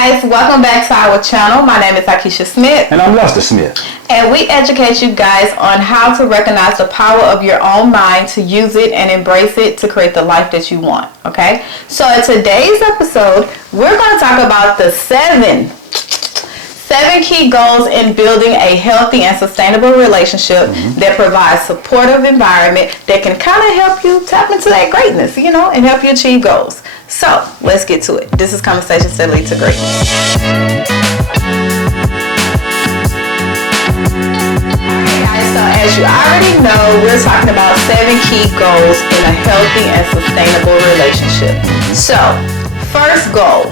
guys, welcome back to our channel. My name is Akeisha Smith. And I'm Lester Smith. And we educate you guys on how to recognize the power of your own mind, to use it and embrace it to create the life that you want. Okay? So in today's episode, we're going to talk about the seven key goals in building a healthy and sustainable relationship that provides supportive environment that can kind of help you tap into that greatness, and help you achieve goals. So let's get to it. This is Conversations That Lead to Greatness. So as you already know, we're talking about 7 key goals in a healthy and sustainable relationship. So first goal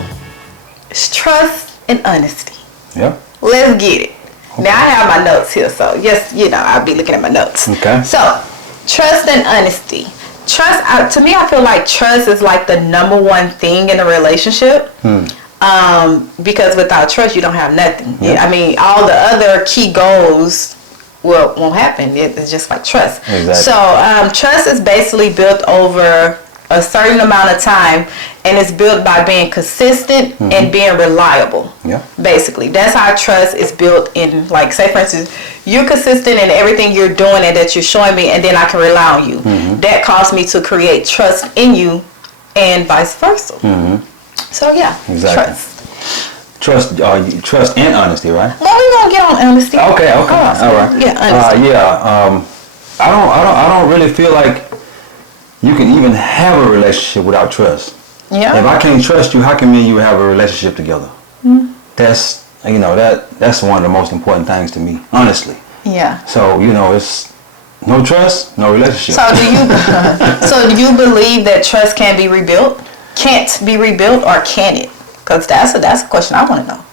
is trust and honesty. Yeah. Let's get it. Okay. Now I have my notes here, so yes, I'll be looking at my notes. Okay. So, trust and honesty. Trust, to me, I feel like trust is like the number one thing in a relationship. Because without trust, you don't have nothing. Yeah. I mean, all the other key goals won't happen. It's just like trust. Exactly. So, trust is basically built over a certain amount of time, and it's built by being consistent and being reliable. Yeah. Basically, that's how trust is built in, like, say for instance, you're consistent in everything you're doing and that you're showing me, and then I can rely on you. That caused me to create trust in you and vice versa. So yeah, exactly. Trust and honesty, right? Well, we're gonna get on honesty. Okay, all right. Yeah, honesty. I don't really feel like you can even have a relationship without trust. Yeah. If I can't trust you, how can me and you have a relationship together? That's that's one of the most important things to me, honestly. Yeah. So it's no trust, no relationship. So do you believe that trust can be rebuilt? Can't be rebuilt, or can it? Because that's a question I want to know.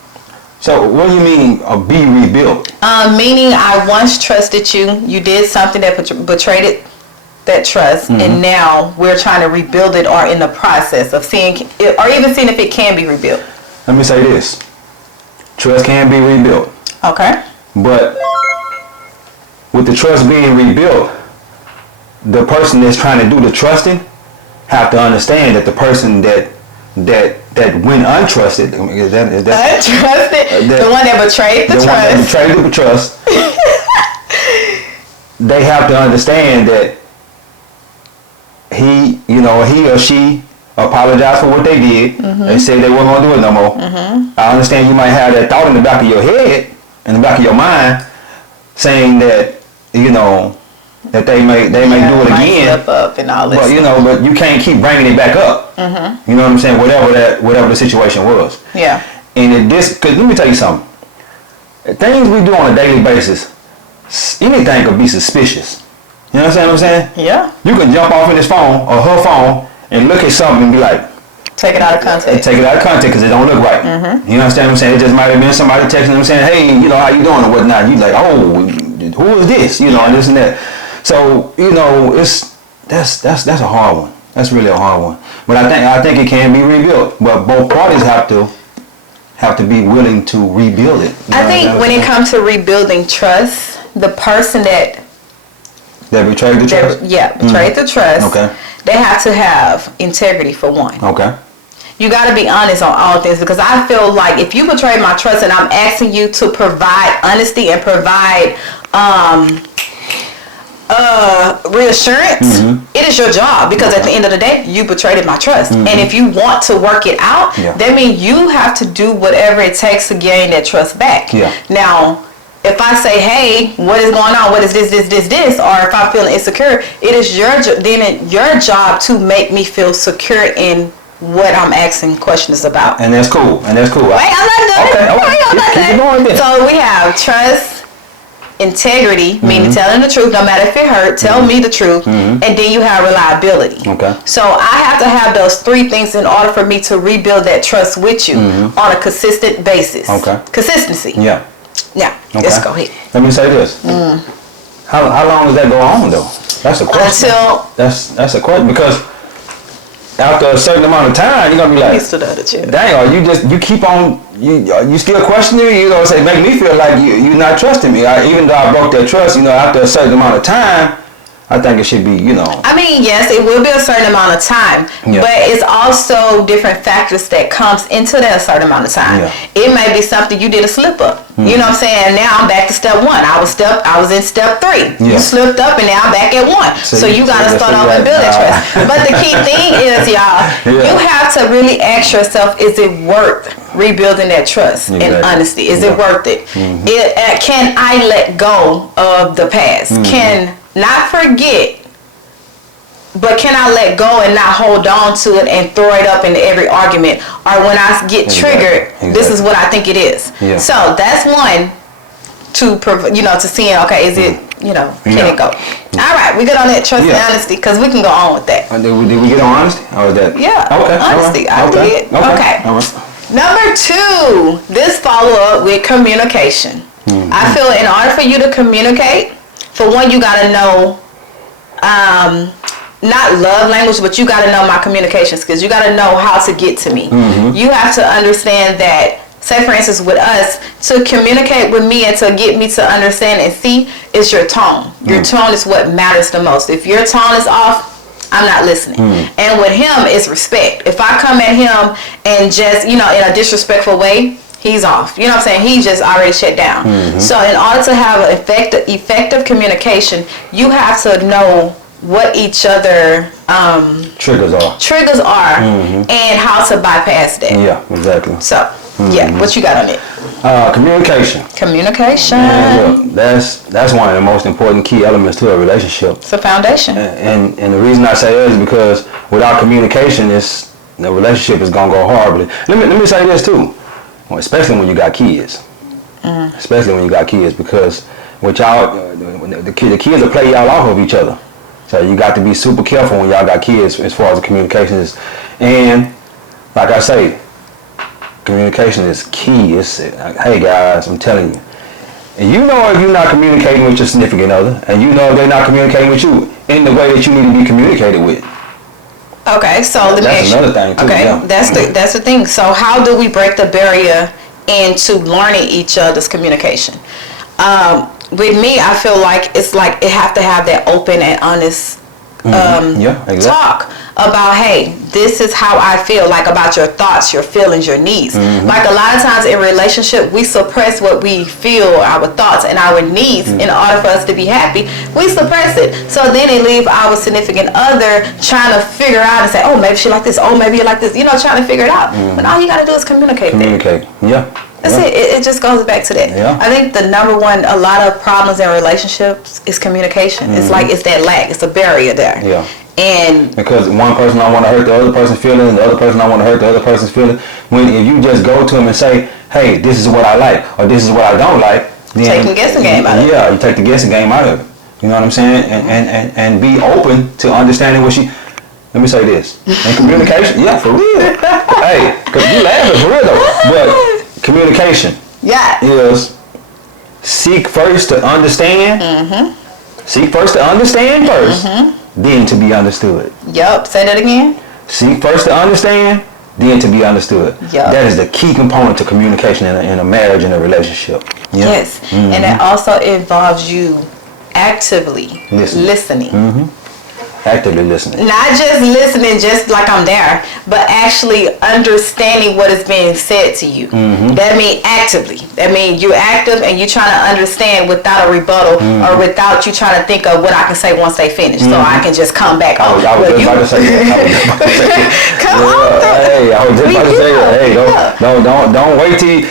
So what do you mean be rebuilt? Meaning I once trusted you. You did something that betrayed that trust, and now we're trying to rebuild it, or in the process of seeing it, or even seeing if it can be rebuilt. Let me say this. Trust can be rebuilt. Okay. But with the trust being rebuilt, the person that's trying to do the trusting have to understand that the person that went untrusted, is that untrusted, the one that betrayed the trust. They have to understand that he or she apologized for what they did. They said they weren't going to do it no more. I understand you might have that thought in the back of your head, in the back of your mind, saying that that they may do it again. Slip up and all this. But you can't keep bringing it back up. You know what I'm saying? Whatever the situation was. Yeah. And because let me tell you something. Things we do on a daily basis, anything could be suspicious. You understand what I'm saying? Yeah. You can jump off in his phone or her phone and look at something and be like, take it out of context. Take it out of context because it don't look right. You understand what I'm saying? It just might have been somebody texting them saying, hey, how you doing or whatnot. You like, oh, who is this? And this and that. So, that's a hard one. That's really a hard one. But I think it can be rebuilt. But both parties have to be willing to rebuild it. I think when it comes to rebuilding trust, the person that betrayed the trust? Betrayed the trust. Okay. They have to have integrity, for one. Okay. You got to be honest on all things, because I feel like if you betray my trust and I'm asking you to provide honesty and provide reassurance, it is your job, because at the end of the day, you betrayed my trust. And if you want to work it out, that means you have to do whatever it takes to gain that trust back. Now, if I say, hey, what is going on? What is this? Or if I'm feeling insecure, it is your job to make me feel secure in what I'm asking questions about. And that's cool. Wait, I'm not done. Okay. So we have trust, integrity, meaning telling the truth, no matter if it hurt, tell me the truth, and then you have reliability. Okay. So I have to have those 3 things in order for me to rebuild that trust with you on a consistent basis. Okay. Consistency. Yeah. Now, let's go ahead. Let me say this. How long does that go on, though? That's a question. That's a question, because after a certain amount of time, you're gonna be like, dang, or you keep on, you still questioning me, say, make me feel like you're not trusting me. Even though I broke that trust, after a certain amount of time, I think it should be, you know. I mean, yes, it will be a certain amount of time, but it's also different factors that comes into that certain amount of time. Yeah. It may be something you did a slip up. You know what I'm saying? Now I'm back to step 1. I was in step 3. You slipped up and now I'm back at 1. So you got to start over and build that trust. But the key thing is, y'all, you have to really ask yourself, is it worth rebuilding that trust and honesty? Is it worth it? Can I let go of the past? Can not forget, but can I let go and not hold on to it and throw it up into every argument? Or when I get triggered, this is what I think it is. Yeah. So that's one to seeing, okay, is it, can it go? All right, we good on that trust and honesty because we can go on with that. Did we get on honesty? Or is that? Yeah, okay, honesty. Right. I did. Okay. All right. Number 2, this follow up with communication. I feel in order for you to communicate, for one, you got to know, not love language, but you got to know my communication skills. You got to know how to get to me. You have to understand that, say for instance with us, to communicate with me and to get me to understand and see is your tone. Your tone is what matters the most. If your tone is off, I'm not listening. And with him, it's respect. If I come at him and just, in a disrespectful way, he's off. You know what I'm saying? He's just already shut down. So in order to have an effective communication, you have to know what each other triggers are and how to bypass that. Yeah, exactly. So, what you got on it? Communication. Man, look, that's one of the most important key elements to a relationship. It's a foundation. And the reason I say that is because without communication, the relationship is gonna go horribly. Let me say this too. Well, especially when you got kids. Especially when you got kids, because with y'all, the kids will play y'all off of each other. So you got to be super careful when y'all got kids as far as the communication is. And like I say, communication is key. Hey guys, I'm telling you. And you know if you're not communicating with your significant other, and you know if they're not communicating with you in the way that you need to be communicated with. Okay, so let me ask you. That's another thing too. Okay, yeah. that's the thing. So how do we break the barrier into learning each other's communication? With me, I feel like it's like it have to have that open and honest talk about, hey, this is how I feel, like about your thoughts, your feelings, your needs. Like a lot of times in relationship, we suppress what we feel, our thoughts and our needs in order for us to be happy. We suppress it. So then it leaves our significant other trying to figure out and say, oh, maybe she like this, oh, maybe you like this, trying to figure it out. But all you got to do is communicate. That's it. It just goes back to that. Yeah. I think the number one, a lot of problems in relationships is communication. It's like, it's that lack. It's a barrier there. Yeah. And because one person don't want to hurt the other person's feelings, and the other person don't want to hurt the other person's feelings. If you just go to them and say, hey, this is what I like, or this is what I don't like, then take the guessing game out of it. Yeah, you take the guessing game out of it. You know what I'm saying? And be open to understanding what she. Let me say this. And communication, yeah, for real. Hey, because you laughing for real though. But communication is seek first to understand. Seek first to understand first, then to be understood. Yup. Say that again. Seek first to understand, then to be understood. Yup. That is the key component to communication in a marriage and a relationship. Yep. Yes. And that also involves you actively listening. Actively listening. Not just listening just like I'm there, but actually understanding what is being said to you. That means actively. That means you're active and you're trying to understand without a rebuttal or without you trying to think of what I can say once they finish. So I can just come back. I was just about to say that. Come on. Hey, I was just about to say that. Hey, don't wait till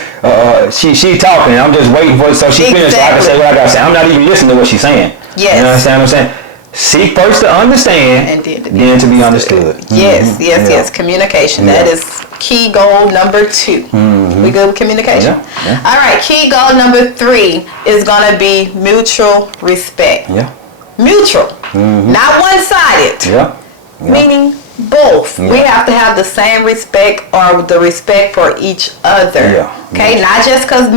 she talking. I'm just waiting for so she finishes so I can say what I got to say. I'm not even listening to what she's saying. Yes. You understand what I'm saying? Seek first to understand, and then to be understood. Yes. Communication. That is key goal number 2. We good with communication? Yeah. All right. Key goal number 3 is going to be mutual respect. Mutual. Not one-sided. Meaning both. We have to have the same respect or the respect for each other. Okay, not just because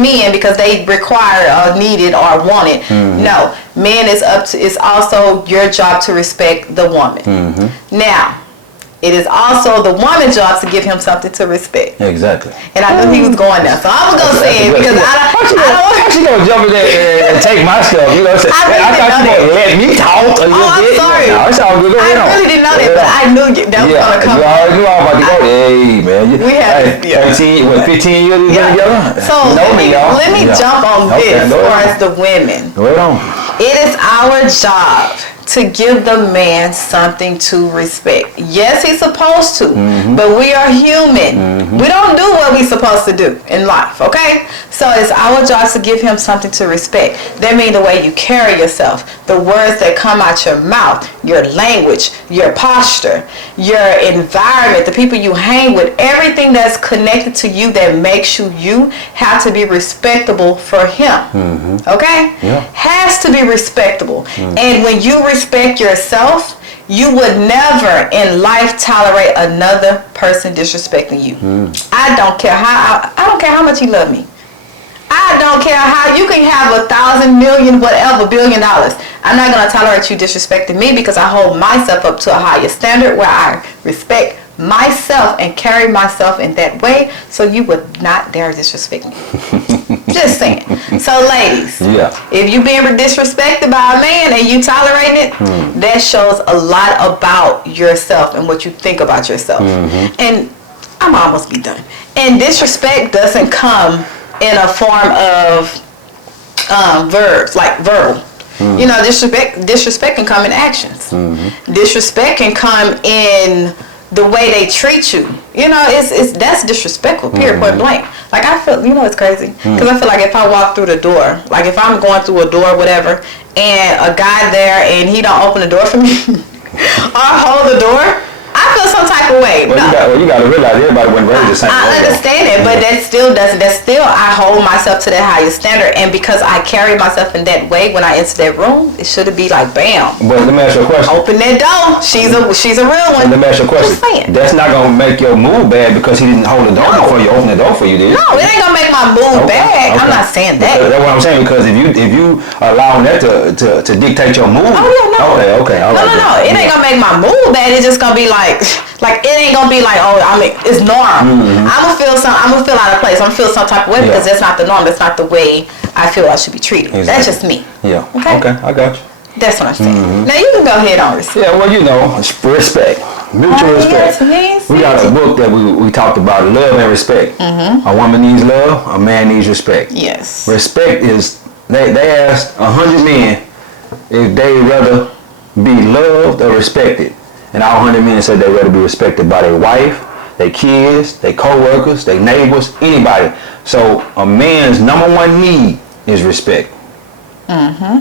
they require or need it or want it. No, men it's also your job to respect the woman. Now, it is also the woman's job to give him something to respect. Exactly. And I knew he was going there, so I was gonna say it because I don't. She gonna jump in there and take my stuff. You know what I'm saying? I thought you gonna let me talk a little bit. I'm sorry. No, it's all good. Go ahead. I really didn't know that, but I knew that was gonna come. You all about to go. Hey man, we have 15 years we've been together. So let me jump on this as far as the women. Go ahead on. It is our job to give the man something to respect. Yes, he's supposed to, but we are human. We don't do what we're supposed to do in life, okay? So it's our job to give him something to respect. That means the way you carry yourself, the words that come out your mouth, your language, your posture, your environment, the people you hang with, everything that's connected to you that makes you you have to be respectable for him, okay? Yeah. Has to be respectable. And when you respect yourself, you would never in life tolerate another person disrespecting you. I don't care how much you love me. I don't care how you can have 1,000 million whatever $billion. I'm not gonna tolerate you disrespecting me because I hold myself up to a higher standard where I respect myself and carry myself in that way, so you would not dare disrespect me. Just saying. So ladies, if you being disrespected by a man and you tolerating it, that shows a lot about yourself and what you think about yourself. And I'm almost be done. And disrespect doesn't come in a form of verbs, like verbal. You know, disrespect can come in actions. Disrespect can come in the way they treat you. You know, that's disrespectful, period, point blank. Like, I feel, you know, it's crazy. Because I feel like if I walk through the door, like if I'm going through a door or whatever, and a guy there and he don't open the door for me, or hold the door, I feel some type of way. Well, you got to realize everybody went raised the same way. I understand it, but that still doesn't. That still, I hold myself to that higher standard, and because I carry myself in that way when I enter that room, it should be like bam. But let me ask you a question. Open that door. She's a real one. Let me ask you a question. Just saying. That's not gonna make your mood bad because he didn't hold the door before you open the door for you, did it? No, it ain't gonna make my mood bad. I'm not saying that. That's what I'm saying, because if you allowing that to dictate your mood. Oh yeah, no. Okay. No. It ain't gonna make my mood bad. It's just gonna be like it ain't gonna be like, oh, I mean, it's norm. I'm gonna feel out of place. I'm gonna feel some type of way because that's not the norm. That's not the way I feel I should be treated. Exactly. That's just me. Yeah. Okay, I got you. That's what I'm saying. Now you can go ahead on respect. Yeah, well, you know, respect, mutual respect. Yes. We got a book that we talked about, love and respect. A woman needs love, a man needs respect. Yes. Respect is, they asked 100 men if they'd rather be loved or respected. And all 100 men said they'd rather be respected by their wife, their kids, their co-workers, their neighbors, anybody. So a man's number one need is respect.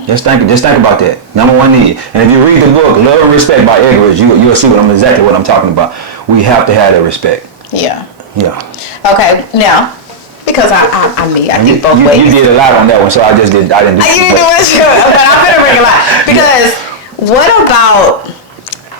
Just think about that. Number one need. And if you read the book Love and Respect by Edwards, you'll see exactly what I'm talking about. We have to have that respect. Yeah. Okay, now, because I think both ways. You did a lot on that one, so I didn't do it. You didn't do it, sure, but I'm gonna bring a lot. Because what about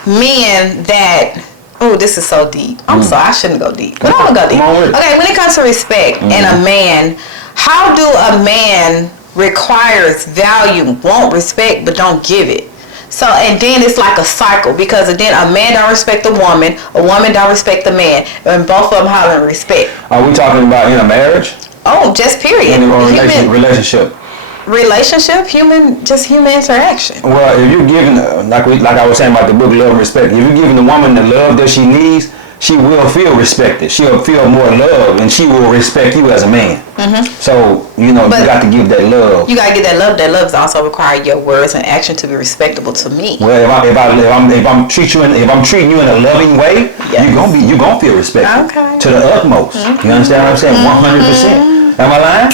men that, oh, this is so deep. I'm sorry, I shouldn't go deep. But I'm gonna go deep. Okay, when it comes to respect and a man, how do a man requires value, want respect, but don't give it? So, and then it's like a cycle, because then a man don't respect a woman don't respect the man, and both of them hollering respect. Are we talking about in a marriage? Oh, just period. Relationship, human interaction. Well, if you're giving, like I was saying about the book Love and Respect, if you're giving the woman the love that she needs, she will feel respected. She'll feel more love, and she will respect you as a man. So, you know, you got to give that love. You got to get that love. That love also require your words and action to be respectable to me. Well, if I'm treating you in a loving way, you're gonna feel respected to the utmost. You understand what I'm saying? 100%. Am I lying?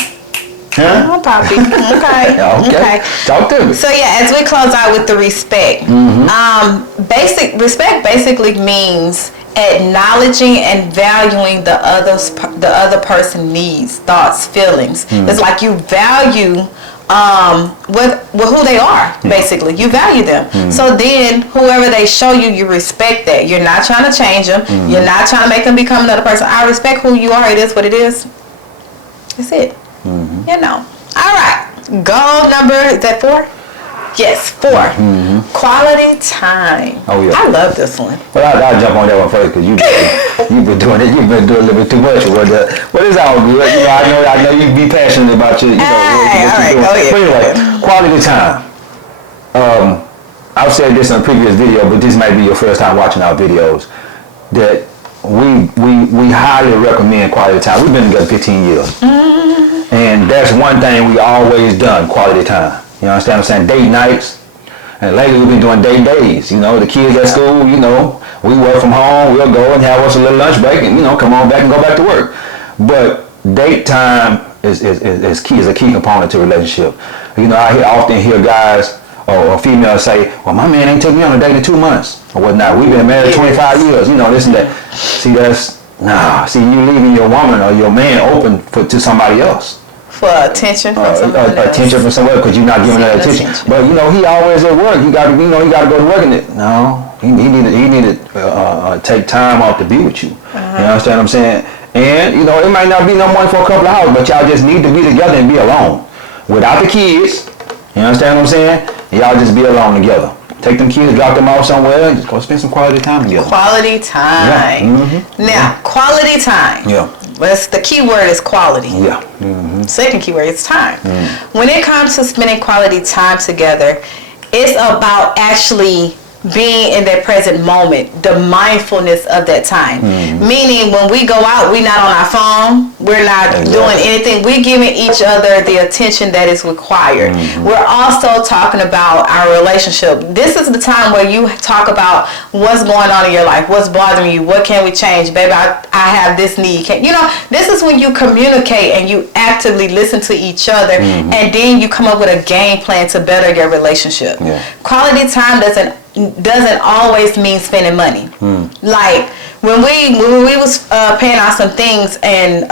Huh? Oh, Poppy. Okay. Talk to me. So yeah, as we close out with the respect, basic respect basically means acknowledging and valuing the other person's needs, thoughts, feelings. It's like you value with who they are. Basically, you value them. So then, whoever they show you, you respect that. You're not trying to change them. You're not trying to make them become another person. I respect who you are. It is what it is. That's it. You know. All right. Goal number, is that 4? Yes, 4. Quality time. Oh, yeah. I love this one. Well, I'll jump on that one first because you've been doing it. You've been doing a little bit too much. But it's all good. You know, I know you be passionate about your, what you're doing. Go ahead. But anyway, quality time. I've said this in a previous video, but this might be your first time watching our videos. That we highly recommend quality time. We've been together 15 years, and that's one thing we always done: quality time. You understand what I'm saying? Date nights. And lately we've been doing date days. You know, the kids at school, you know, we work from home, we'll go and have us a little lunch break and, you know, come on back and go back to work. But date time is a key component to a relationship. You know, I often hear guys or females say, well, my man ain't took me on a date in 2 months or whatnot. We've been married 25 years, you know, this and that. See, see, you leaving your woman or your man open to somebody else. For attention from somebody else. Attention from somewhere because you're not giving that attention. But you know, he always at work. He got to go to work. He needed to take time off to be with you. You understand what I'm saying? And you know, it might not be no money for a couple of hours, but y'all just need to be together and be alone without the kids. You understand what I'm saying? Y'all just be alone together. Take them kids, drop them off somewhere, and just go spend some quality time together. Quality time. Yeah. Now, quality time. Yeah. But the key word is quality. Yeah. Second key word is time. When it comes to spending quality time together, it's about actually being in that present moment, the mindfulness of that time. Meaning when we go out, we're not on our phone, we're not doing anything, we're giving each other the attention that is required. We're also talking about our relationship. This is the time where you talk about what's going on in your life, what's bothering you, what can we change, baby, I have this need. You know, this is when you communicate and you actively listen to each other, and then you come up with a game plan to better your relationship. Quality time doesn't always mean spending money. Like when we was paying out some things and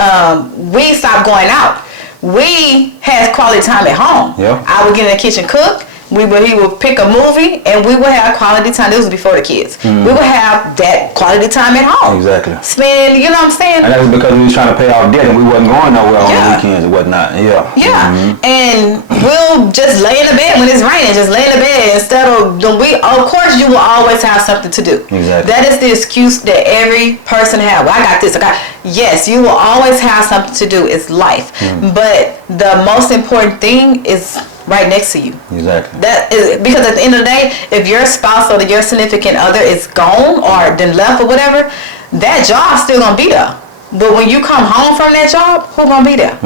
we stopped going out, we had quality time at home. I would get in the kitchen, cook. He would pick a movie and we would have quality time. This was before the kids. We would have that quality time at home. Exactly. Spend, you know what I'm saying? And that was because we was trying to pay off debt and we wasn't going nowhere on the weekends and whatnot. And we'll just lay in the bed when it's raining. Just lay in the bed instead of of course you will always have something to do. Exactly. That is the excuse that every person has. Well, I got this. Yes, you will always have something to do. It's life. But the most important thing is right next to you. Exactly. That is because at the end of the day, if your spouse or your significant other is gone or then left or whatever, that job's still gonna be there. But when you come home from that job, who's gonna be there?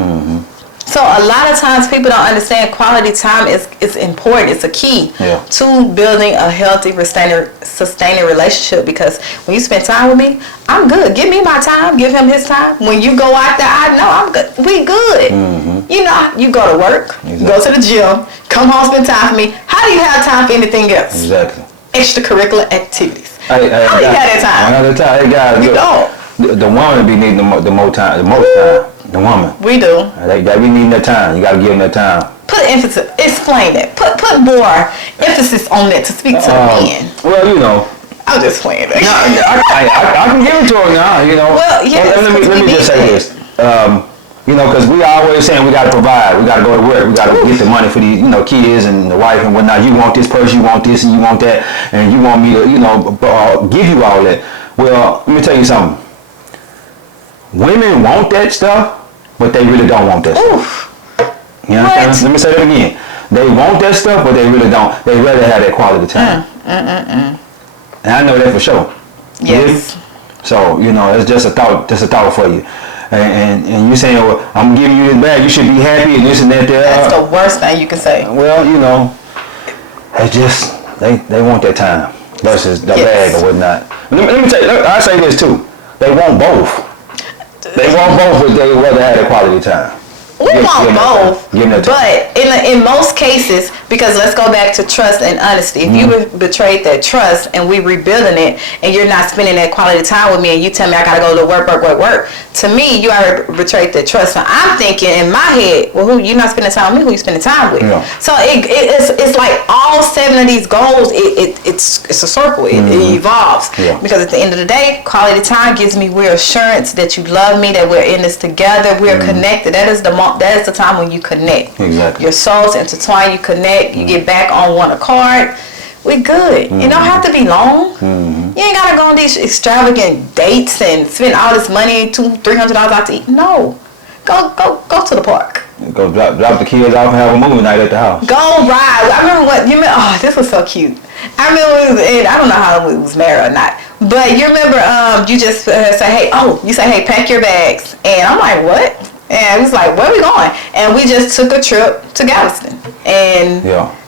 So a lot of times people don't understand quality time is important. It's a key to building a healthy, sustaining relationship, because when you spend time with me, I'm good. Give me my time. Give him his time. When you go out there, I know I'm good. We good. You know, you go to work, go to the gym, come home, spend time for me. How do you have time for anything else? Exactly. Extracurricular activities. How do you have that time? Another time. Hey guys, you don't. The woman be needing the most time. The woman. We do. They be needing that time. You got to give them that time. Put emphasis. Explain that. Put more emphasis on that to speak to the men. Well, you know. I'm just playing. No, I can give it to her now. You know. Well, yes. Let me just say this. You know, because we always saying we got to provide. We got to go to work. We got to get the money for the kids and the wife and whatnot. You want this person, you want this, and you want that, and you want me to give you all that. Well, let me tell you something. Women want that stuff, but they really don't want that stuff. You understand? Let me say that again. They want that stuff, but they really don't. They rather have that quality time. And I know that for sure. Yes. So, it's just a thought for you. And you're saying, well, I'm giving you this bag, you should be happy and this and that. That's the worst thing you can say. Well, they want that time versus the bag or whatnot. Let me tell you, I say this too. They want both. They want both, but they rather have that quality time. We want both, but in most cases, because let's go back to trust and honesty. If you betrayed that trust and we rebuilding it, and you're not spending that quality time with me, and you tell me I gotta go to work, to me you already betrayed that trust. So I'm thinking in my head, well, you not spending time with me? Who you spending time with? Yeah. So it's like all 7 of these goals. It's a circle. It evolves because at the end of the day, quality time gives me reassurance that you love me, that we're in this together, we're connected. That is the time when you connect. Exactly. Your souls intertwine, you connect, check, you get back on one accord. We good. It don't have to be long. You ain't gotta go on these extravagant dates and spend all this money, $200-$300 out to eat. No, go to the park. Go drop the kids off and have a movie night at the house. Go ride. I remember oh, this was so cute. I remember I don't know how we was married or not, but you remember you just say, hey, pack your bags, and I'm like, what? And we was like, where are we going? And we just took a trip to Galveston, and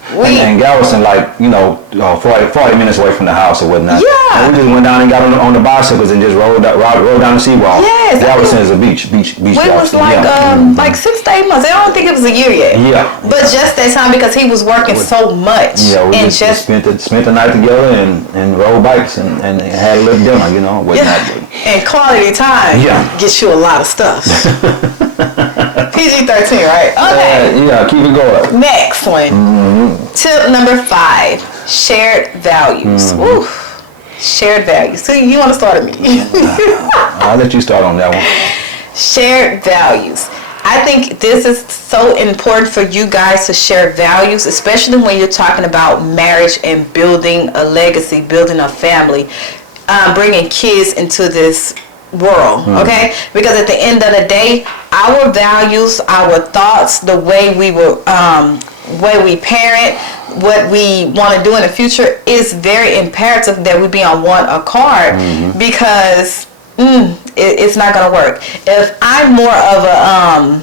and Galveston, like, 40 minutes away from the house or whatnot. Yeah. And we just went down and got on the bicycles and just rode down the seawall. Yes. Galveston is a beach. We was like 6 to 8 months. I don't think it was a year yet. Yeah. But just that time because he was working so much. Yeah, we just spent the night together and rode bikes and had a little dinner, whatnot. And quality time gets you a lot of stuff. PG-13, right? Okay. Keep it going. Next one. Tip number 5. Shared values. Woo. Shared values. So you want to start with me? I'll let you start on that one. Shared values. I think this is so important for you guys to share values, especially when you're talking about marriage and building a legacy, building a family, bringing kids into this world, okay? Because at the end of the day, our values, our thoughts, the way we parent, what we want to do in the future is very imperative that we be on one accord, because it's not going to work. If I'm more of a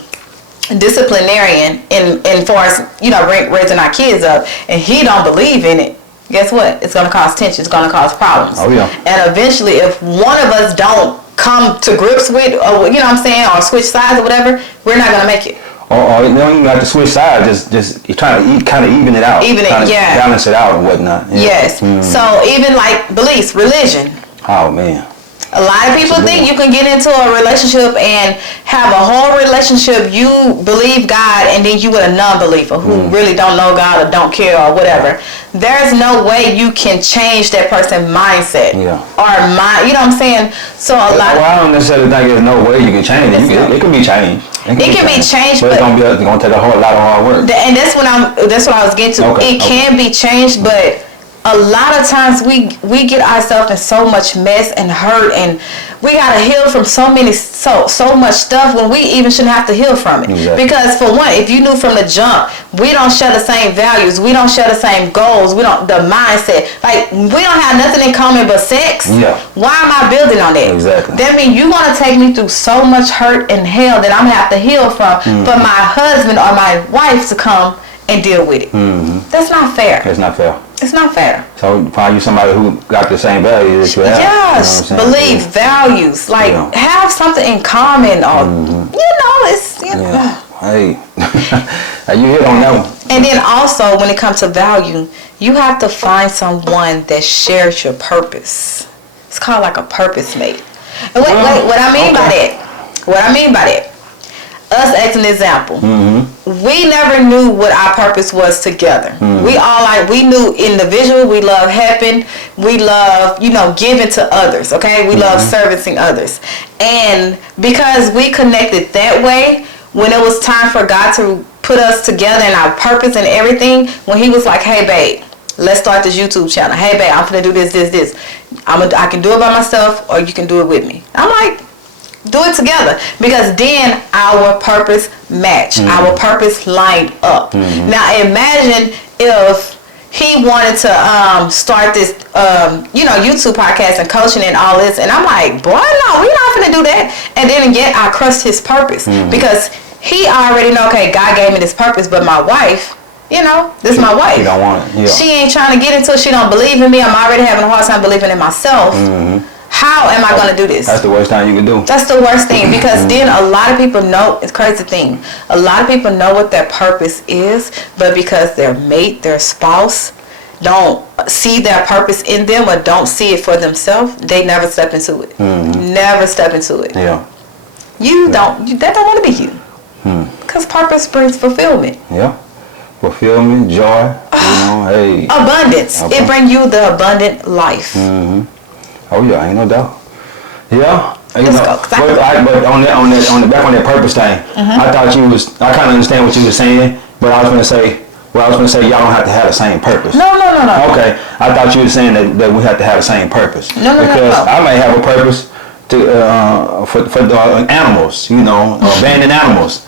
disciplinarian in far as raising our kids up, and he don't believe in it, guess what? It's going to cause tension. It's going to cause problems. Oh yeah. And eventually, if one of us don't come to grips with, or or switch sides or whatever, we're not going to make it. Or you don't even have to switch sides. Just you're trying to kind of even it out. Balance it out and whatnot. Yeah. Yes. So even like beliefs, religion. Oh man. A lot of people think you can get into a relationship and have a whole relationship. You believe God, and then you with a non-believer who really don't know God or don't care or whatever. There's no way you can change that person's mindset or mind. You know what I'm saying? So a lot. Well, I don't necessarily think there's no way you can change it. It can be changed. It can be changed, but it's gonna take a whole lot of hard work. And that's what I was getting to. It can be changed, but a lot of times we get ourselves in so much mess and hurt, and we gotta heal from so much stuff when we even shouldn't have to heal from it. Exactly. Because for one, if you knew from the jump, we don't share the same values, we don't share the same goals, the mindset. Like, we don't have nothing in common but sex. Yeah. Why am I building on that? Exactly. That means you're gonna take me through so much hurt and hell that I'm gonna have to heal from for my husband or my wife to come and deal with it. That's not fair. It's not fair. It's not fair. So find you somebody who got the same values that you have. Yes, believe values. Like have something in common, or it's Hey, you hit on that one. And then also when it comes to value, you have to find someone that shares your purpose. It's called like a purpose mate. And what I mean by that. Us as an example, we never knew what our purpose was together. We knew individual, we love helping, we love, giving to others, okay? We love servicing others. And because we connected that way, when it was time for God to put us together in our purpose and everything, when he was like, hey babe, let's start this YouTube channel. Hey babe, I'm gonna do this. I can do it by myself, or you can do it with me. I'm like, do it together, because then our purpose matched, our purpose lined up. Now imagine if he wanted to start this YouTube podcast and coaching and all this, and I'm like, boy, no, we're not gonna do that. And then again, I crushed his purpose because he already know, okay, God gave me this purpose, but my wife, this is my wife. She don't want it. Yeah. She ain't trying to get into it. She don't believe in me. I'm already having a hard time believing in myself. How am I going to do this? That's the worst thing you can do. That's the worst thing, because then a lot of people know, it's a crazy thing. A lot of people know what their purpose is, but because their mate, their spouse, don't see their purpose in them or don't see it for themselves, they never step into it. Never step into it. Yeah. That don't want to be you. Because purpose brings fulfillment. Yeah. Fulfillment, joy, hey. Abundance. It brings you the abundant life. Oh yeah, ain't no doubt. Yeah, But on that purpose thing, I thought I kind of understand what you were saying, but I was gonna say, Well, I was going to say y'all don't have to have the same purpose. No. Okay, I thought you were saying that we have to have the same purpose. No. Because I may have a purpose to for animals, abandoned animals,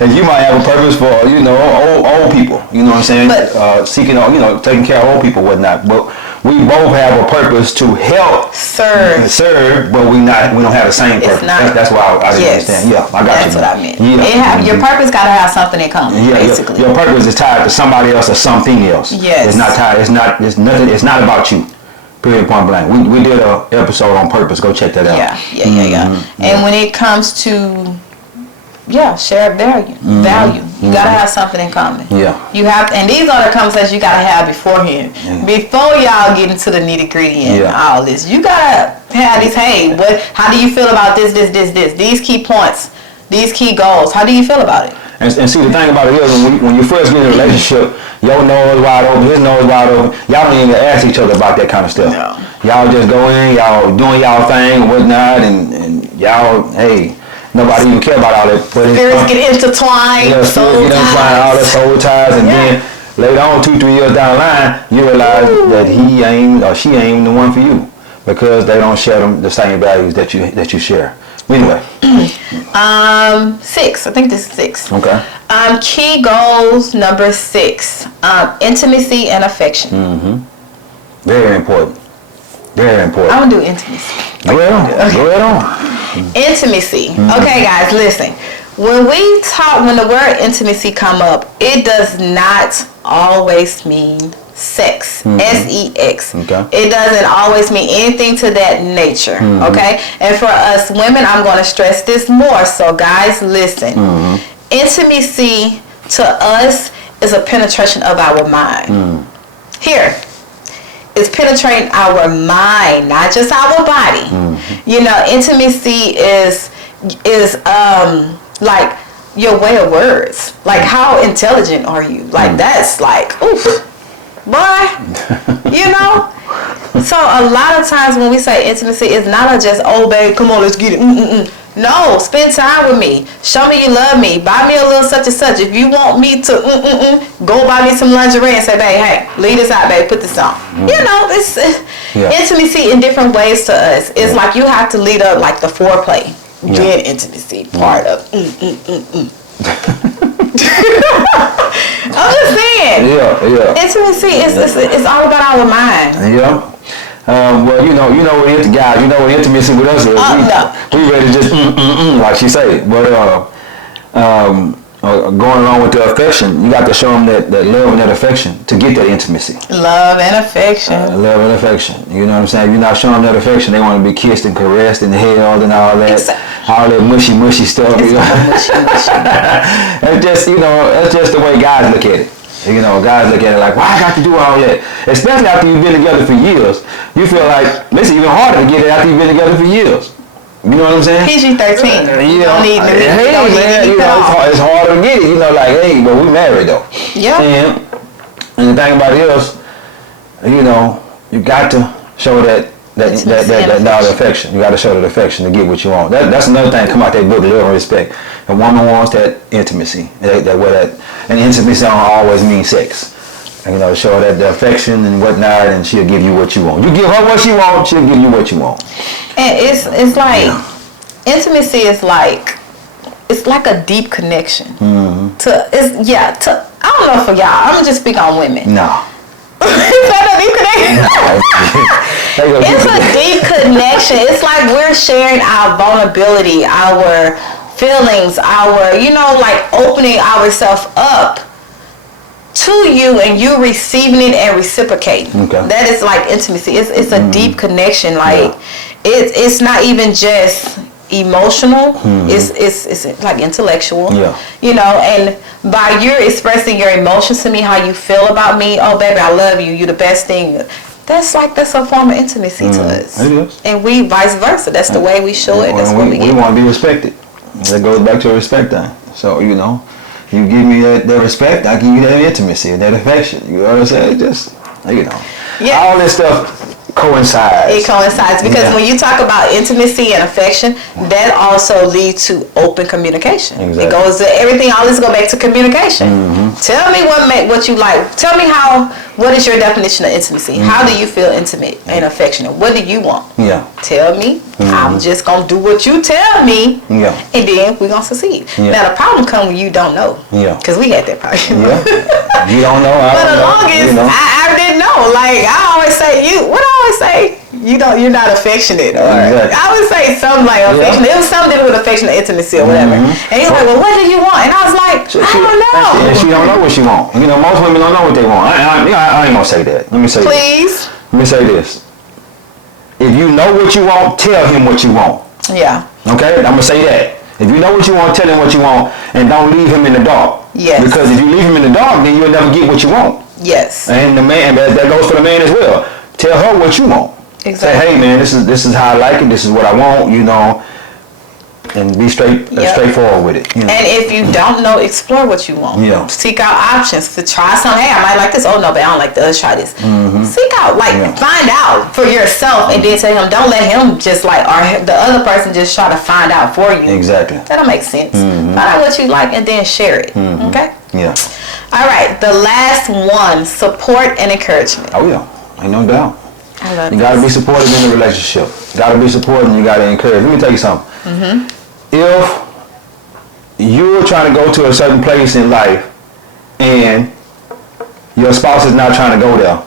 and you might have a purpose for old people. You know what I'm saying? But, seeking taking care of old people, whatnot. But we both have a purpose to help serve, but we don't have the same purpose. That's why I didn't understand. Yeah, I got That's you. That's what I meant. Yeah. Your purpose got to have something in common. Yeah, basically. Your purpose is tied to somebody else or something else. Yes. It's not tied. It's nothing. It's not about you. Period. Point blank. We did an episode on purpose. Go check that out. Yeah. And when it comes to share value. You gotta have something in common. Yeah. You have, and these are the conversations you gotta have beforehand. Before y'all get into the nitty gritty and all this, you gotta have these. Hey, how do you feel about this? These key points, these key goals. How do you feel about it? And see, the thing about it is, when you first get in a relationship, your nose wide open, his nose wide open. Y'all don't even ask each other about that kind of stuff. No. Y'all just go in, y'all doing y'all thing and whatnot, and y'all, hey. Nobody even care about all that. Spirits get intertwined. Soul ties. All that soul ties, and then later on, 2-3 years down the line, you realize that he ain't or she ain't the one for you because they don't share the same values that you share. Anyway. 6. I think this is 6. Okay. Key goals number 6. Intimacy and affection. Mm-hmm. Very important. Very important. I'm gonna do intimacy. Go ahead on. Intimacy. Okay, guys, listen. When the word intimacy come up, it does not always mean sex. S-E-X. Okay. It doesn't always mean anything to that nature. Okay? And for us women, I'm going to stress this more. So, guys, listen. Intimacy to us is a penetration of our mind. Here. It's penetrating our mind, not just our body. Intimacy is like your way of words. Like, how intelligent are you? Like, that's like, oof, boy, So a lot of times when we say intimacy, it's not just, oh, babe, come on, let's get it. No, spend time with me. Show me you love me. Buy me a little such and such. If you want me to go buy me some lingerie and say, babe, hey, leave this out, babe, put this on. It's intimacy in different ways to us. It's like you have to lead up like the foreplay. Then intimacy part of I'm just saying. Yeah. Intimacy is all about our mind. Yeah. Well, you know what guys, what intimacy with us is. We ready to just like she said. But going along with the affection, you got to show them that love and that affection to get that intimacy. Love and affection. Love and affection. You know what I'm saying? If you're not showing them that affection, they want to be kissed and caressed and held and all that. Exactly. All that mushy stuff. It's mushy. It's just, that's just the way guys look at it. Guys look at it like, why I got to do all that? Especially after you've been together for years. You feel like it's even harder to get it after you've been together for years. You know what I'm saying? PG-13. You don't need it's harder to get it. Like, hey, but we married though. Yeah. And the thing about it is, you got to show that affection. You got to show that affection to get what you want. That's another thing. Come out that book, Love and Respect. A woman wants that intimacy. And intimacy don't always mean sex. Show that the affection and whatnot, and she'll give you what you want. You give her what she wants, she'll give you what you want. And it's like intimacy is like a deep connection. I don't know for y'all. I'm gonna just speak on women. No. It's not a deep connection. It's a deep connection. It's like we're sharing our vulnerability, our feelings, our like opening ourselves up to you and you receiving it and reciprocating. Okay. That is like intimacy. It's a deep connection. Like it's not even just emotional. It's like intellectual. And by you expressing your emotions to me, how you feel about me, oh baby, I love you, you're the best thing. That's a form of intimacy to us. It is. And we vice versa. That's the way we show it. That's what we get. We want to be respected. That goes back to a respect thing. So, you give me that respect, I give you that intimacy, that affection. You know what I'm saying? Just, Yeah. all this stuff coincides. It coincides because when you talk about intimacy and affection, that also leads to open communication. Exactly. It goes to everything. Always go back to communication. Tell me what you like. Tell me what is your definition of intimacy? How do you feel intimate and affectionate? What do you want? Yeah. Tell me. I'm just gonna do what you tell me. Yeah. And then we're gonna succeed. Yeah. Now the problem comes when you don't know. Yeah. Because we had that problem. Yeah. You don't know. For the longest, you know. I didn't know. Like I always say, you're not affectionate, or Exactly. I would say something like affectionate. It was something to do with affection or intimacy or whatever. And he's like, well, what do you want? And I was like, I don't know. And she don't know what she want. You know, most women don't know what they want. I ain't gonna say that. Let me say Please. this. Let me say this. If you know what you want, tell him what you want. Yeah. Okay? I'm gonna say that. If you know what you want, tell him what you want, and don't leave him in the dark. Yes. Because if you leave him in the dark, then you'll never get what you want. Yes. And the man, that goes for the man as well. Tell her what you want. Exactly. Say, hey man, this is how I like it. This is what I want. You know, and be straightforward with it. You know? And if you don't know, explore what you want. Yeah. Seek out options to try something. Hey, I might like this. Oh no, but I don't like this. Let's try this. Seek out, find out for yourself, and then tell him. Don't let him just or the other person just try to find out for you. Exactly. That'll make sense. Find out what you like and then share it. Okay. Yeah. All right. The last one: support and encouragement. Oh yeah. Ain't no doubt. I love You gotta be supportive in the relationship. You gotta be supportive and you gotta encourage. Let me tell you something. If you're trying to go to a certain place in life and your spouse is not trying to go there,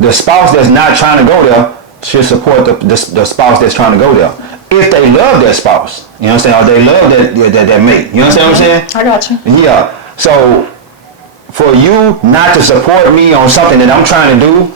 the spouse that's not trying to go there should support the spouse that's trying to go there. If they love their spouse, you know what I'm saying, or they love that mate. You understand what I'm saying? I got you. Yeah. So for you not to support me on something that I'm trying to do,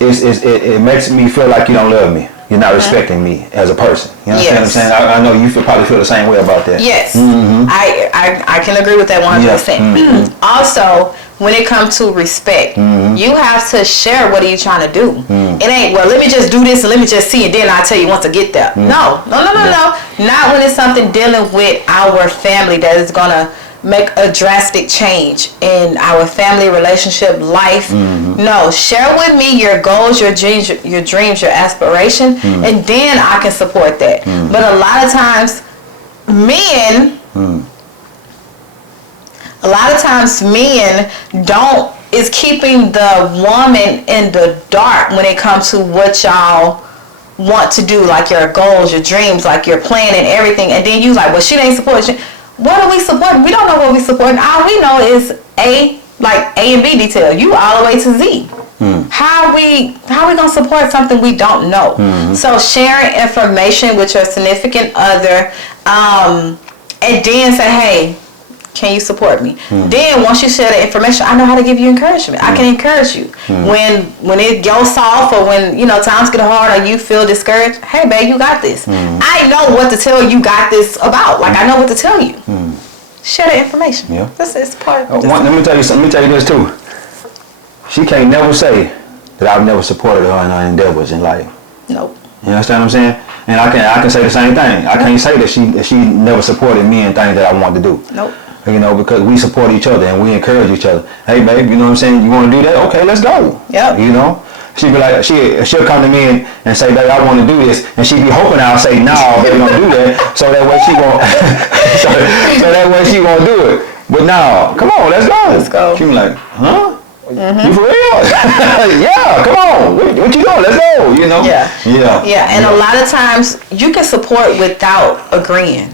it makes me feel like you don't love me. You're not respecting me as a person. You understand what I'm saying? I know you probably feel the same way about that. Yes. I can agree with that 100%. Also, when it comes to respect, you have to share what are you trying to do. It ain't, well, let me just do this and let me just see and then I'll tell you once I get there. No. Not when it's something dealing with our family that is going to make a drastic change in our family relationship life. No, share with me your goals, your dreams, your aspiration, and then I can support that. But a lot of times men is keeping the woman in the dark when it comes to what y'all want to do, like your goals, your dreams, like your plan and everything, and then you like, well, she ain't supporting. What are we supporting? We don't know what we supporting. All we know is A and B detail. You all the way to Z. How are we gonna support something we don't know? So sharing information with your significant other, and then say, hey, can you support me? Then once you share the information, I know how to give you encouragement. I can encourage you. When it goes soft or when times get hard or you feel discouraged, hey babe, you got this. I know what to tell you got this about. Like I know what to tell you. Share the information. Yeah. This is part of let me tell you something. Let me tell you this too. She can't never say that I've never supported her in her endeavors in life. Nope. You understand what I'm saying? And I can say the same thing. I can't say that she never supported me in things that I wanted to do. Nope. Because we support each other and we encourage each other. Hey babe, you know what I'm saying? You want to do that? Okay, let's go. Yep. She'd be like, she'll come to me and say, babe, I want to do this, and she'd be hoping I'll say no, baby, don't do that, so that way she won't, so that way she won't do it. But no, come on, let's go. Let's go. She be like, huh? You for real? Yeah, come on. What you doing? Let's go. Yeah. And a lot of times you can support without agreeing.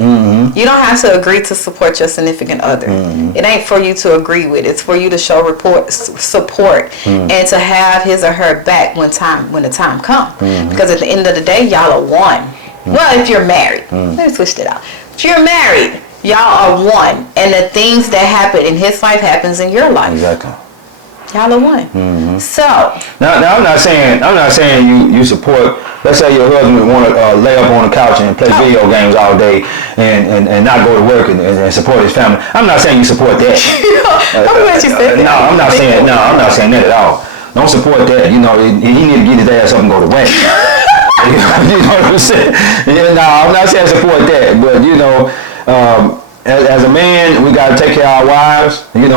You don't have to agree to support your significant other. It ain't for you to agree with. It's for you to show support and to have his or her back when the time comes. Because at the end of the day, y'all are one. Well, if you're married, let me switch that out. If you're married, y'all are one, and the things that happen in his life happens in your life. Exactly. Y'all are one. So now I'm not saying you support. Let's say your husband want to lay up on the couch and play video games all day and not go to work and support his family. I'm not saying you support that. I'm glad you said that. No, I'm not saying that at all. Don't support that. He need to get his ass up and go to work. You know what I'm saying? No, I'm not saying support that, but as a man, we gotta take care of our wives. In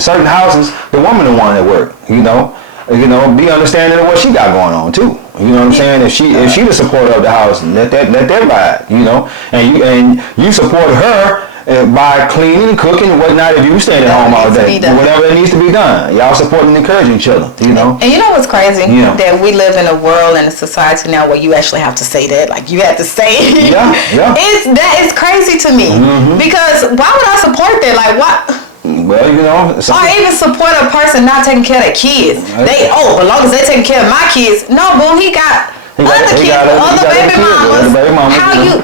certain houses, the woman the one at work. you know, be understanding of what she got going on too. You know what I'm saying? If she the supporter of the house, let that ride. You know, and you support her by cleaning, cooking, and whatnot. If you staying at home all day, whatever it needs to be done, y'all supporting and encouraging each other. You know. And you know what's crazy? Yeah. That we live in a world and a society now where you actually have to say that. Like you have to say. Yeah. That is crazy to me because why would I support that? Like what? Well, you know, or even support a person not taking care of their kids. As long as they taking care of my kids. No, boo, he got other kids, other baby mamas. How you?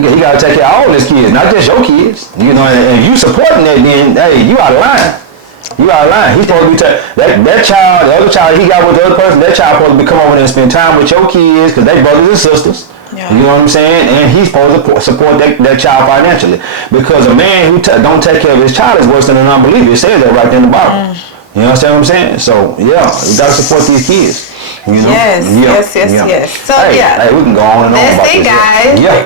He got to take care of all his kids, not just your kids. You know, and you supporting that, then hey, you out of line. You out of line. He's supposed to be that child, the other child he got with the other person. That child supposed to be come over there and spend time with your kids because they brothers and sisters. Yeah. You know what I'm saying? And he's supposed to support that child financially. Because a man who don't take care of his child is worse than an unbeliever. It says that right there in the Bible. You understand what I'm saying? So, yeah, you got to support these kids. You know? Yes. So, hey, we can go on and on about this. Guys. Yeah.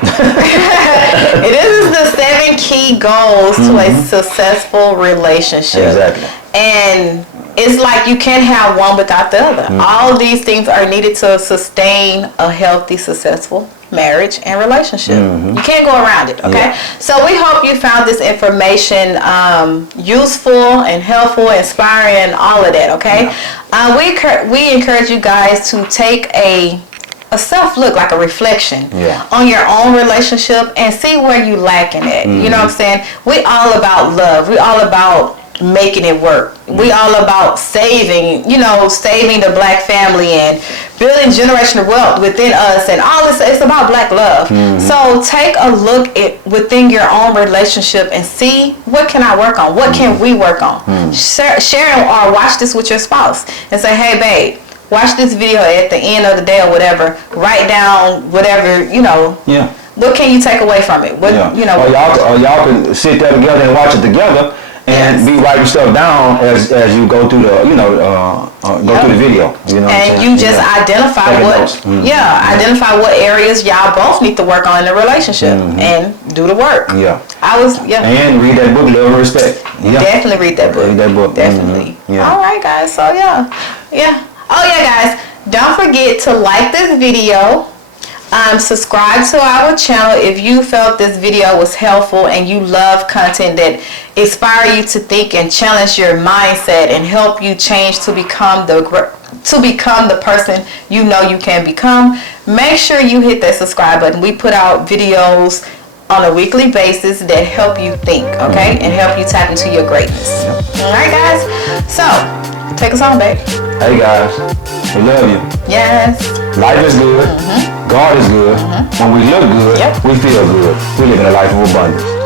It is the 7 key goals to a successful relationship. Exactly. And it's like you can't have one without the other. All these things are needed to sustain a healthy, successful marriage and relationship. You can't go around it, okay? So we hope you found this information useful and helpful, inspiring, and all of that, okay? We encourage you guys to take a self-look, like a reflection on your own relationship and see where you lacking at. You know what I'm saying? We all about love. We all about making it work. We all about saving the black family and building generational wealth within us and all this. It's about black love. So take a look at within your own relationship and see what can I work on? What can we work on? Share or watch this with your spouse and say, hey babe, watch this video at the end of the day or whatever. Write down whatever, what can you take away from it? What or y'all can sit there together and watch it together. And be writing stuff down as you go through the through the video. You know, and you just identify identify what areas y'all both need to work on in the relationship and do the work. And read that book, Love and Respect. Definitely read that book. Read that book. Definitely. All right, guys. So guys, don't forget to like this video. Subscribe to our channel if you felt this video was helpful and you love content that inspire you to think and challenge your mindset and help you change to become the person you know you can become. Make sure you hit that subscribe button. We put out videos on a weekly basis that help you think, okay, and help you tap into your greatness. All right, guys. So take us on, babe. Hey guys, we love you. Yes. Life is good. God is good. When we look good, we feel good. We live in a life of abundance.